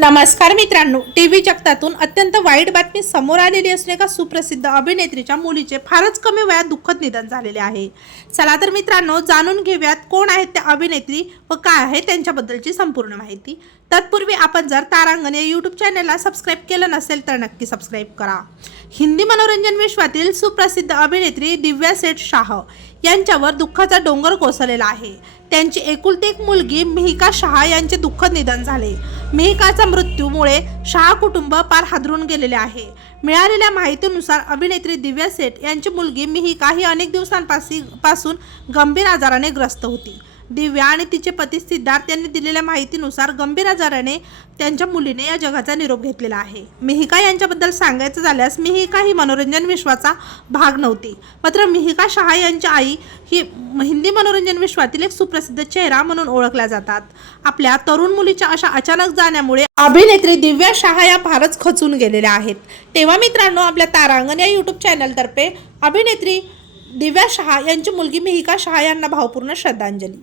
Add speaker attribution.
Speaker 1: नमस्कार मित्रांनो T V जगतातून अत्यंत वाईट बातमी समोर आलेली असून एका सुप्रसिद्ध अभिनेत्रीच्या मुलीचे फारच कमी वयात दुःखद निधन झालेले आहे. चला तर मित्रांनो जाणून घेऊयात कोण आहेत त्या अभिनेत्री व काय आहे त्यांच्याबद्दलची संपूर्ण माहिती. तत्पूर्वी आपण जर तारांगण या यूट्यूब चॅनलला सबस्क्राईब केलं नसेल तर नक्की सबस्क्राईब करा. हिंदी मनोरंजन विश्वातील सुप्रसिद्ध अभिनेत्री दिव्या सेठ शाह यांच्यावर दुःखाचा डोंगर कोसळलेला आहे. त्यांची एकुलती एक मुलगी मिहिका शहा यांचे दुःखद निधन झाले. मिहिकाचा मृत्यूमुळे शहा कुटुंब पार हादरून गेलेले आहे. मिळालेल्या माहितीनुसार अभिनेत्री दिव्या सेठ यांची मुलगी मिहिका ही अनेक दिवसांपासून पासून गंभीर आजाराने ग्रस्त होती. दिव्या आणि तिचे पती सिद्धार्थ यांनी दिलेल्या माहितीनुसार गंभीर आजाराने त्यांच्या मुलीने या जगाचा निरोप घेतलेला आहे. मिहिका यांच्याबद्दल सांगायचं झाल्यास मिहिका ही मनोरंजन विश्वाचा भाग नव्हती. मात्र मिहिका शहा यांची आई ही हिंदी मनोरंजन विश्वातील एक सुप्रसिद्ध चेहरा म्हणून ओळखल्या जातात. आपल्या तरुण मुलीच्या अशा अचानक जाण्यामुळे अभिनेत्री दिव्या शहा या फारच खचून गेलेल्या आहेत. तेव्हा मित्रांनो आपल्या तारांगण या यूट्यूब चॅनलतर्फे अभिनेत्री दिव्या शहा यांची मुलगी मिहिका शहा यांना भावपूर्ण श्रद्धांजली.